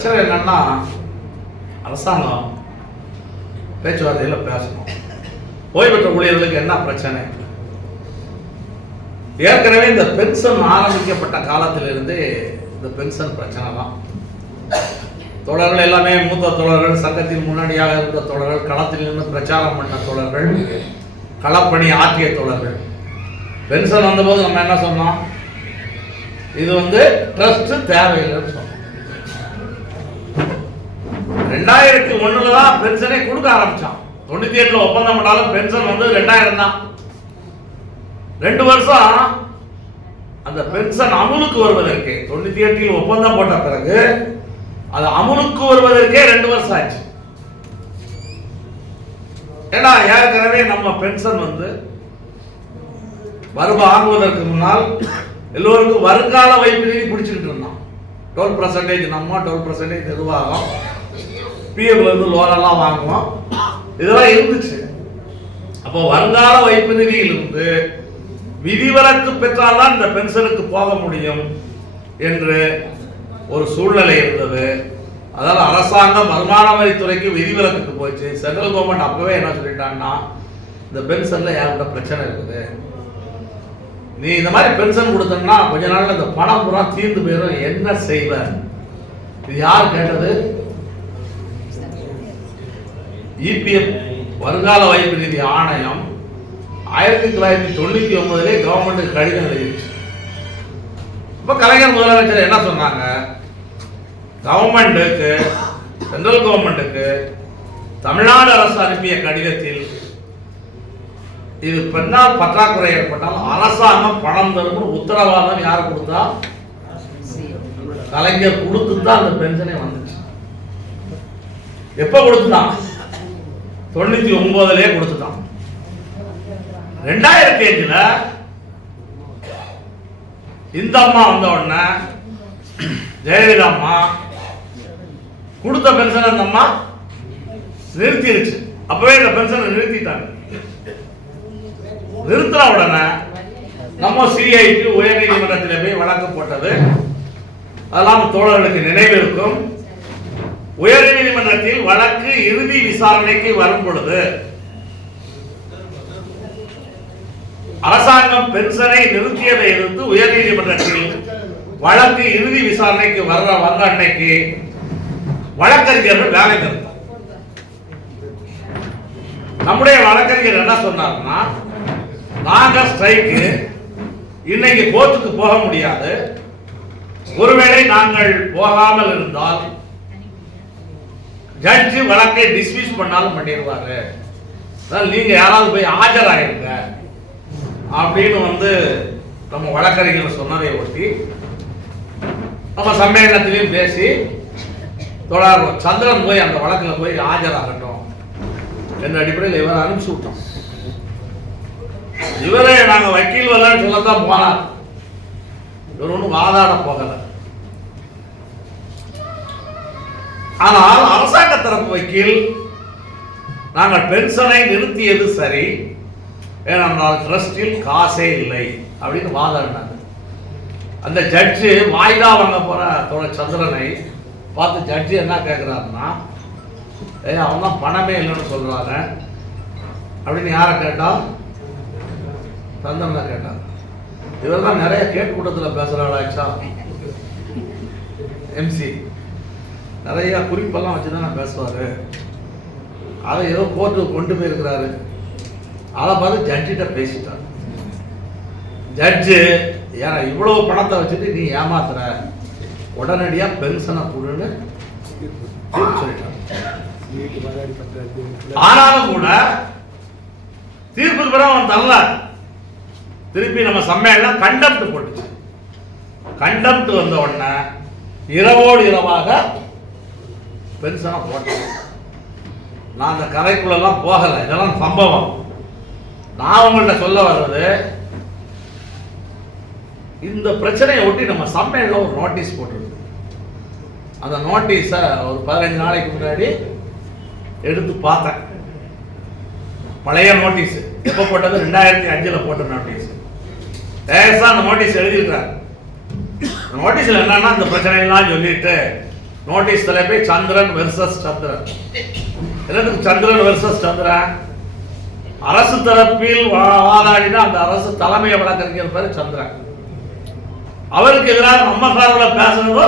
பிரச்சனை என்னன்னா, அரசாங்கம் பேச்சுவார்த்தையில் பேசணும். ஓய்வு பெற்ற ஊழியர்களுக்கு என்ன பிரச்சனை? ஏற்கனவே இந்த பென்ஷன் ஆரம்பிக்கப்பட்ட காலத்திலிருந்து இந்த பென்ஷன் பிரச்சனை தான். தோழர்கள் எல்லாமே மூத்த தோழர்கள், சங்கத்தின் முன்னாடியாக இருந்த தோழர்கள், களத்தில் இருந்து பிரச்சாரம் பண்ண தோழர்கள், களப்பணி ஆற்றிய தோழர்கள். பென்ஷன் வந்தபோது நம்ம என்ன சொன்னோம்? இது ட்ரஸ்ட் தேவையில்லைன்னு சொன்னோம். 2001 தான் பென்ஷனை கொடுக்க ஆரம்பிச்சான். 98 ஒப்பந்தம் பண்ணாலும் பென்ஷன் 2000 தான். 2 வருஷம் அந்த பென்ஷன் அமுலுக்கு வருவதற்கு 98 ஒப்பந்தம் போட்ட பிறகு அது அமுலுக்கு வருவதற்கே 2 வருஷம் ஆச்சு. ஏன்னா ஏற்கனவே நம்ம பென்ஷன் வாங்குவதற்கு முன்னால் எல்லோருக்கும் வருங்கால வைப்பு நிதி பிடிச்சிக்கிட்டு இருந்தோம். 12% நம்ம 12% நிர்வாகம், பிஎஃப்ல இருந்து லோன் எல்லாம் வாங்குவோம், இதெல்லாம் இருந்துச்சு. அப்போ வருங்கால வைப்பு நிதியிலிருந்து விதிவிலக்கு பெற்றால்தான் இந்த பென்ஷனுக்கு போக முடியும் என்று ஒரு சூழ்நிலை இருந்தது. அதாவது அரசாங்கம் வருமான வரித்துறைக்கு விதிவிலக்குக்கு போச்சு. சென்ட்ரல் கவர்மெண்ட் அப்பவே என்ன சொல்லிட்டாங்கன்னா, இந்த பென்ஷன்ல ஏகப்பட்ட பிரச்சனை இருக்குது, நீ இந்த மாதிரி பென்ஷன் கொடுத்தோம்னா கொஞ்ச நாள்ல இந்த பணம் பூரா தீர்ந்து போயிடும், என்ன செய்வ? இது யார் கேட்டது? இபிஎஃப் வருங்கால வைப்பு நிதி ஆணையம் 1999 கவர்மெண்ட்டுக்கு கடிதம் எழுதிடுச்சு. இப்ப கலைஞர் முதலமைச்சர் என்ன சொன்னாங்க? கவர்மெண்ட்டுக்கு, சென்ட்ரல் கவர்மெண்ட்டுக்கு தமிழ்நாடு அரசு அனுப்பிய கடிதத்தில் இது பெண்ணால் பற்றாக்குறை ஏற்பட்டால் அரசாங்கம் பணம் தரும் உத்தரவாதம் யார் கொடுத்தா? கலைஞர் கொடுத்து தான் அந்த பென்ஷனே வந்துச்சு. எப்ப கொடுத்துட்டான்? 99 கொடுத்துட்டான். 2005 இந்த அம்மா வந்த உடனே ஜெயலலிதா அம்மா கொடுத்த பென்ஷன் அந்த அம்மா நிறுத்திடுச்சு. அப்பவே இந்த பென்ஷனை நிறுத்திட்டாங்க. நிறுத்தின உடனே நம்ம சிஐக்கு உயர் நீதிமன்றத்தில் போய் வழக்கு போட்டது அதெல்லாம் தோழர்களுக்கு நினைவு இருக்கும். உயர் நீதிமன்றத்தில் வழக்கு இறுதி விசாரணைக்கு வரும் பொழுது அரசாங்கம் பென்ஷனை நிறுத்தியதை எதிர்த்து உயர் நீதிமன்றத்தில் வழக்கு இறுதி விசாரணைக்கு வந்த அன்னைக்கு வழக்கறிஞர்கள் வேலை நிறுத்தம். நம்முடைய வழக்கறிஞர் என்ன சொன்னார்னா, நாங்க ஸ்ட்ரைக்கு இன்னைக்கு கோர்ட்டுக்கு போக முடியாது, ஒருவேளை நாங்கள் போகாமல் இருந்தால் ஜட்ஜி வழக்கை டிஸ்மிஸ் பண்ணாலும் பண்ணிடுவாரு, நீங்க யாராவது போய் ஆஜராயிருங்க அப்படின்னு நம்ம வழக்கறிஞர் சொன்னதை ஒட்டி நம்ம சம்மேளனத்திலையும் பேசி தொடர் சந்திரன் போய் அந்த வழக்கில் போய் ஆஜராகட்டும் என்ற அடிப்படையில் இவரை அனுப்பிச்சு விட்டோம். இவரே நாங்கள் வக்கீல் வரலன்னு சொல்லத்தான் போனார். இவர் ஒன்றும் வாதாட போகல. ஆனால் அரசாங்க தரப்பு வக்கீல் நாங்கள் பென்ஷனை நிறுத்தியது சரி, ஏனென்றால் ட்ரஸ்டில் காசே இல்லை அப்படின்னு வாதாடினாங்க. அந்த ஜட்ஜு வாய்தா வாங்க போற சந்திரனை பார்த்து ஜட்ஜி என்ன கேட்கிறாருன்னா, அவன் தான் பணமே இல்லைன்னு சொல்றாங்க அப்படின்னு யாரை கேட்டா? சந்திரனை கேட்டார். இவர் தான் நிறைய கேட் கூட்டத்தில் பேசுறாளாச்சா, எம்சி நிறைய குறிப்பெல்லாம் வச்சுதான் பேசுவாரு, அதை ஏதோ கோர்ட்டுக்கு கொண்டு போயிருக்கிறாரு. அதை பார்த்து ஜட்ஜிட்ட பேசிட்டார். ஜட்ஜு ஏன் இவ்வளவு பணத்தை வச்சுட்டு நீ ஏமாத்துற, உடனடியா பென்ஷனை கொடுன்னு சொல்லிட்டார். ஆனாலும் கூட தீர்ப்புக்கு பிறகு அவன் தரல. திருப்பி நம்ம சம்மேளனம் கண்டெம்ட் போட்டுச்சு. கண்டெம்ட் வந்த உடனே இரவோடு இரவாக பென்ஷனை போட்டேன். நான் அந்த கதைக்குள்ளெல்லாம் போகலை, இதெல்லாம் சம்பவம். நான் உங்கள்கிட்ட சொல்ல வர்றது, இந்த பிரச்சனையை ஒட்டி நம்ம சம்மேளனம் ஒரு நோட்டீஸ் போட்டிருக்கு. அந்த நோட்டீஸை ஒரு 15 நாளைக்கு முன்னாடி எடுத்து பார்த்தேன். பழைய நோட்டீஸ் எப்போ போட்டது? 2005 போட்ட நோட்டீஸ். லேசா அந்த நோட்டீஸ் எழுதியிருக்காரு. நோட்டீஸில் என்னன்னா, இந்த பிரச்சனையெல்லாம் சொல்லிட்டு நோட்டீஸ் தலைப்பை சந்திரன் வெர்சஸ் சந்திரன். என்னதுக்கு சந்திரன் வெர்சஸ் சந்திரன்? அரசு தரப்பில் வாதாடினா அந்த அரசு தலைமையை வழக்கறிஞர் பேரு சந்திரன். அவருக்கு எதிராக நம்ம சார்பில் பேசுறதோ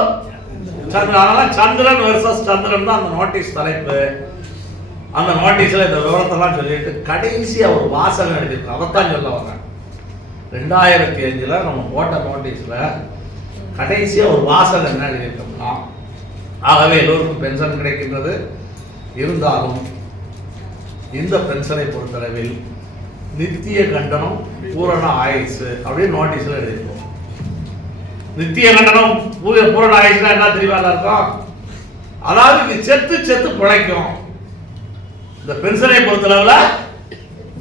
சந்திரன். அதனால சந்திரன் வெர்சஸ் சந்திரன் தான் அந்த நோட்டீஸ் தலைப்பு. அந்த நோட்டீஸ்ல இந்த விவரத்தெல்லாம் சொல்லிட்டு கடைசியா ஒரு வாசகம் எழுதியிருக்கு. அதைத்தான் சொல்ல வர்றேன். 2005 நம்ம போட்ட நோட்டீஸ்ல கடைசியா ஒரு வாசகம் என்ன எழுதியிருக்கோம்னா, ஆகவே எல்லோருக்கும் பென்ஷன் கிடைக்கின்றது, இருந்தாலும் இந்த பென்ஷனை பொறுத்தளவில் நித்திய கண்டனம் பூரண ஆயுசு அப்படின்னு நோட்டீஸ்ல எழுதியிருக்கோம். நித்திய கண்டனம் பூரண ஆயுசுனா என்ன தெரியுமா இருக்கும்? அதாவது இது செத்து செத்து பிழைக்கும். இந்த பென்ஷனை பொறுத்தளவுல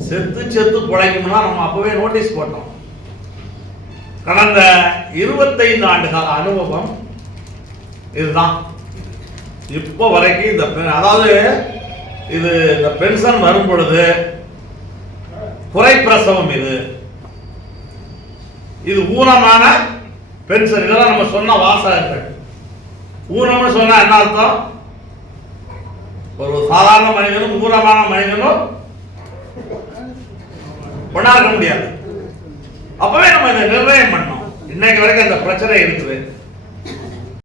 செத்து செத்து பிழைக்கும்னா நம்ம அப்பவே நோட்டீஸ் போட்டோம். கடந்த 25 ஆண்டு கால அனுபவம் இதுதான். இப்போ வரைக்கும் இந்த அதாவது இது இந்த பென்ஷன் வரும் பொழுது குறைப்பிரசவம், இது ஊனமான பென்ஷன். இதெல்லாம் நம்ம சொன்ன வாசகங்கள். ஊனம்னு சொன்னா என்ன அர்த்தம்? ஒரு சாதாரண மனிதனும் ஊனமான மனிதனும் கொண்டாட முடியாது. அப்பவே நம்ம இதை நிர்ணயம் பண்ணோம். இன்னைக்கு வரைக்கும் அந்த பிரச்சனை இருக்குது.